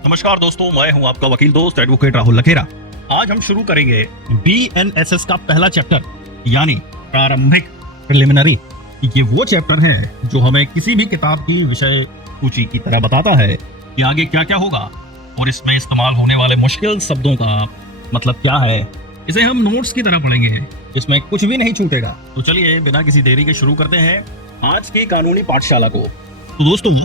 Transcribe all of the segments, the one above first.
नमस्कार दोस्तों, मैं हूं आपका वकील दोस्त एडवोकेट राहुल लखेरा। आज हम शुरू करेंगे बीएनएसएस का पहला चैप्टर यानी प्रारंभिक प्रिलिमिनरी। ये वो चैप्टर है जो हमें किसी भी किताब की विषय सूची की तरह बताता है कि आगे क्या क्या होगा और इसमें इस्तेमाल होने वाले मुश्किल शब्दों का मतलब क्या है। इसे हम नोट्स की तरह पढ़ेंगे, इसमें कुछ भी नहीं छूटेगा। तो चलिए बिना किसी देरी के शुरू करते हैं आज की कानूनी पाठशाला को। तो दोस्तों,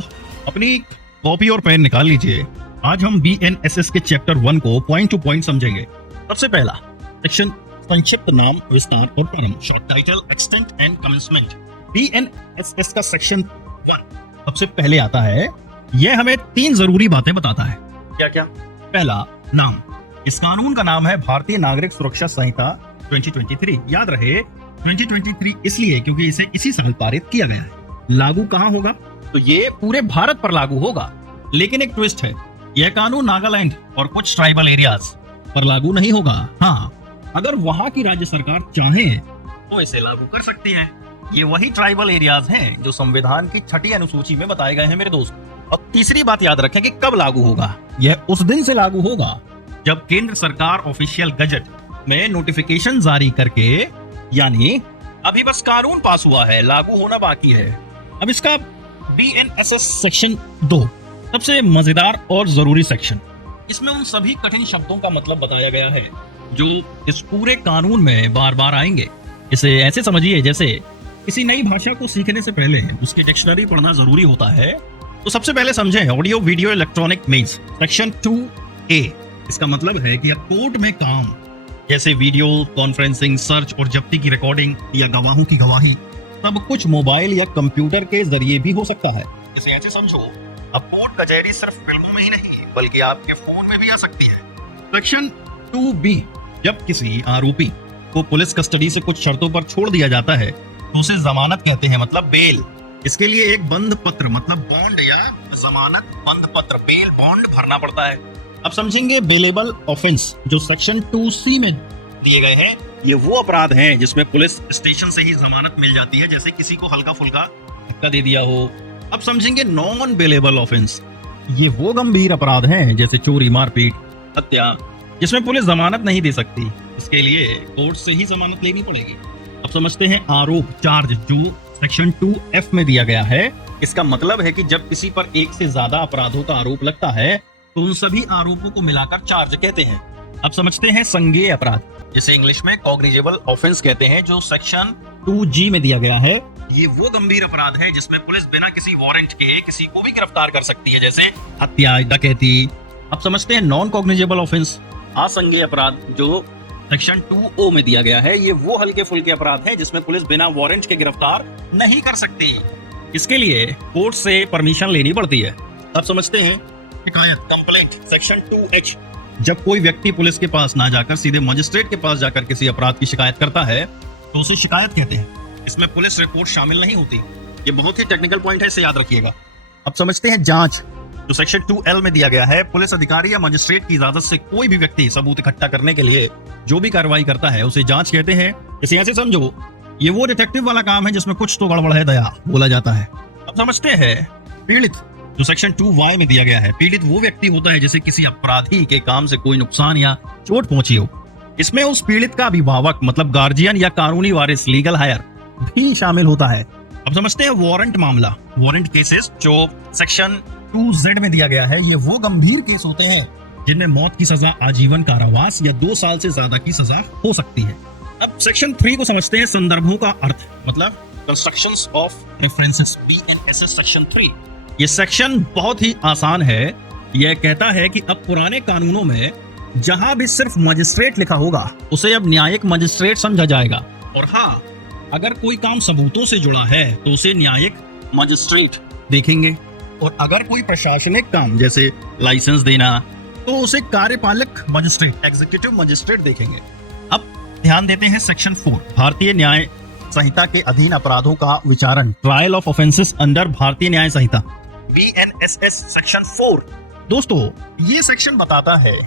अपनी कॉपी और पेन निकाल लीजिए। आज हम बीएनएसएस के चैप्टर 1 को पॉइंट टू पॉइंट समझेंगे। सबसे पहला सेक्शन संक्षिप्त नाम, विस्तार और प्रारंभ, short title, extent and commencement. BNSS का सेक्शन 1 सबसे पहले आता है। यह हमें 3 जरूरी बातें बताता है। क्या क्या? पहला, नाम। इस कानून का नाम है भारतीय नागरिक सुरक्षा संहिता 2023। याद रहे 2023 इसलिए क्योंकि इसे इसी साल पारित किया गया है। लागू कहां होगा? तो ये पूरे भारत पर लागू होगा, लेकिन एक ट्विस्ट है, यह कानून नागालैंड और कुछ ट्राइबल एरियाज पर लागू नहीं होगा। हाँ, अगर वहां की राज्य सरकार चाहे तो इसे लागू कर सकती है। ये वही ट्राइबल एरियाज हैं जो संविधान की 6ठी अनुसूची में बताए गए हैं मेरे दोस्त। और तीसरी बात याद रखें कि कब लागू होगा। यह उस दिन से लागू होगा जब केंद्र सरकार ऑफिशियल गजट में नोटिफिकेशन जारी करके, यानी अभी बस कानून पास हुआ है, लागू होना बाकी है। अब इसका बीएनएसएस सेक्शन 2 सबसे मजेदार और जरूरी सेक्शन। इसमें उन सभी कठिन शब्दों का मतलब बताया गया है जो इस पूरे कानून में बार बार आएंगे। इसे ऐसे समझिए जैसे किसी नई भाषा को सीखने से पहले उसकी डिक्शनरी पढ़ना जरूरी होता है। तो सबसे पहले समझें audio video electronic means. Section 2A, इसका मतलब है कि कोर्ट में काम जैसे वीडियो कॉन्फ्रेंसिंग, सर्च और जब्ती की रिकॉर्डिंग या गवाहों की गवाही, सब कुछ मोबाइल या कंप्यूटर के जरिए भी हो सकता है। इसे ऐसे समझो, अब कोर्ट कचहरी सिर्फ फिल्मों में ही नहीं बल्कि आपके फोन में भी आ सकती है। सेक्शन 2B, जब किसी आरोपी को पुलिस कस्टडी से कुछ शर्तों पर छोड़ दिया जाता है तो उसे जमानत कहते हैं, मतलब बेल। इसके लिए एक बंद पत्र मतलब बॉन्ड या जमानत बंद पत्र, बेल बॉन्ड भरना पड़ता है। अब समझेंगे बेलेबल ऑफेंस जो सेक्शन 2C में दिए गए हैं। ये वो अपराध हैं जिसमें पुलिस स्टेशन से ही जमानत मिल जाती है, जैसे किसी को हल्का फुल्का धक्का दे दिया हो। अब समझेंगे नॉन बेलेबल ऑफेंस। ये वो गंभीर अपराध हैं जैसे चोरी, मारपीट, हत्या, जिसमें पुलिस जमानत नहीं दे सकती। इसके लिए कोर्ट से ही जमानत लेनी पड़ेगी। अब समझते हैं आरोप, चार्ज, जो सेक्शन 2F में दिया गया है। इसका मतलब है कि जब किसी पर एक से ज्यादा अपराधों का आरोप लगता है तो उन सभी आरोपों को मिलाकर चार्ज कहते हैं। अब समझते हैं संज्ञेय अपराध, जिसे इंग्लिश में कॉग्निजेबल ऑफेंस कहते हैं, जो सेक्शन 2G में दिया गया है। ये वो गंभीर अपराध है जिसमें पुलिस बिना किसी वारंट के किसी को भी गिरफ्तार कर सकती है, जैसे हत्या, डकैती। अब समझते हैं नॉन कॉग्निजेबल ऑफेंस, असंज्ञेय अपराध, जो सेक्शन 2O में दिया गया है। ये वो हल्के फुल्के अपराध है जिसमें पुलिस बिना वारंट के गिरफ्तार नहीं कर सकती। इसके लिए कोर्ट से परमिशन लेनी पड़ती है। अब समझते हैं शिकायत, कंप्लेंट, सेक्शन 2H, जब कोई व्यक्ति पुलिस के पास ना जाकर सीधे मजिस्ट्रेट के पास जाकर किसी अपराध की शिकायत करता है तो उसे शिकायत कहते हैं। इसमें पुलिस रिपोर्ट शामिल नहीं होती। ये बहुत ही टेक्निकल पॉइंट है, इसे याद रखिएगा। अब समझते हैं जांच, जो सेक्शन 2L में दिया गया है। पुलिस अधिकारी या मजिस्ट्रेट की इजाजत से कोई भी व्यक्ति सबूत इकट्ठा करने के लिए जो भी कार्रवाई करता है उसे जांच कहते हैं। इसे ऐसे समझो, ये वो डिटेक्टिव वाला काम है जिसमें कुछ तो गड़बड़ है दया बोला जाता है। अब समझते हैं पीड़ित, जो सेक्शन 2Y में दिया गया है। पीड़ित वो व्यक्ति होता है जिसे किसी अपराधी के काम से कोई नुकसान या चोट पहुंची हो। इसमें उस पीड़ित का अभिभावक मतलब गार्जियन या कानूनी वारिस, लीगल हायर भी शामिल होता है। अब समझते हैं वारंट मामला, वारंट केसेस, जो सेक्शन 2Z में दिया गया है। ये वो गंभीर केस होते हैं जिनमें मौत की सजा, आजीवन कारावास या 2 साल से ज्यादा की सजा हो सकती है। अब सेक्शन 3 को समझते हैं संदर्भों का अर्थ, मतलब constructions of references, BNSS section 3। ये सेक्शन बहुत ही आसान है। यह कहता है कि अब पुराने कानूनों में जहां भी सिर्फ मजिस्ट्रेट लिखा होगा उसे अब न्यायिक मजिस्ट्रेट समझा जाएगा। और हाँ, अगर कोई काम सबूतों से जुड़ा है तो उसे न्यायिक मजिस्ट्रेट देखेंगे, और अगर कोई प्रशासनिक काम जैसे लाइसेंस देना तो उसे कार्यपालक मजिस्ट्रेट, एग्जीक्यूटिव मजिस्ट्रेट देखेंगे। अब ध्यान देते हैं सेक्शन 4, भारतीय न्याय संहिता के अधीन अपराधों का विचारण, ट्रायल ऑफ ऑफेंसेस अंडर भारतीय न्याय संहिता, बीएनएसएस सेक्शन 4। दोस्तों, ये सेक्शन बताता है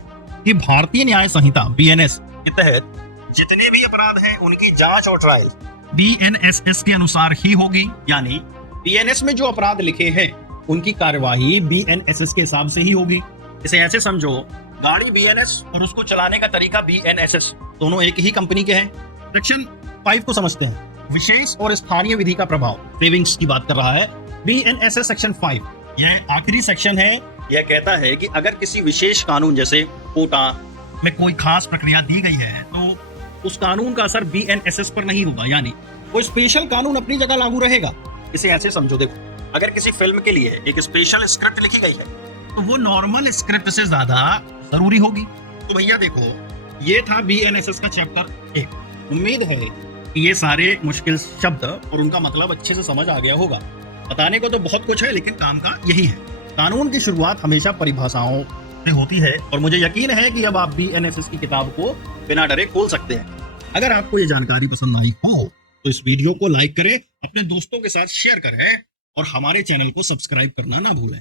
कि भारतीय न्याय संहिता बीएनएस के तहत जितने भी अपराध हैं उनकी जांच और ट्रायल बीएनएसएस के अनुसार ही होगी। यानी बीएनएस में जो अपराध लिखे हैं उनकी कार्यवाही बीएनएसएस के हिसाब से ही होगी। इसे ऐसे समझो, गाड़ी बीएनएस और उसको चलाने का तरीका बीएनएसएस, दोनों एक ही कंपनी के हैं। सेक्शन 5 को समझते हैं, विशेष और स्थानीय विधि का प्रभाव, क्रेविंग्स की बात कर रहा है बीएनएसएस सेक्शन 5। यह आखिरी सेक्शन है। यह कहता है कि अगर किसी विशेष कानून जैसे कोटा में कोई खास प्रक्रिया दी गई है तो उस कानून का असर बीएनएसएस पर नहीं होगा, यानी कोई स्पेशल कानून अपनी जगह लागू रहेगा। इसे ऐसे समझो, देखो, अगर किसी फिल्म के लिए एक स्पेशल स्क्रिप्ट लिखी गई है तो वो नॉर्मल स्क्रिप्ट से ज्यादा जरूरी होगी। तो भैया देखो, ये था बीएनएसएस का चैप्टर 1। उम्मीद है कि ये सारे मुश्किल शब्द और उनका मतलब अच्छे से समझ आ गया होगा। बताने को तो बहुत कुछ है, लेकिन काम का यही है। कानून की शुरुआत हमेशा परिभाषाओं से होती है और मुझे यकीन है कि अब आप बीएनएसएस की किताब को बिना डरे खोल सकते हैं। अगर आपको ये जानकारी पसंद आई हो तो इस वीडियो को लाइक करें, अपने दोस्तों के साथ शेयर करें और हमारे चैनल को सब्सक्राइब करना ना भूलें।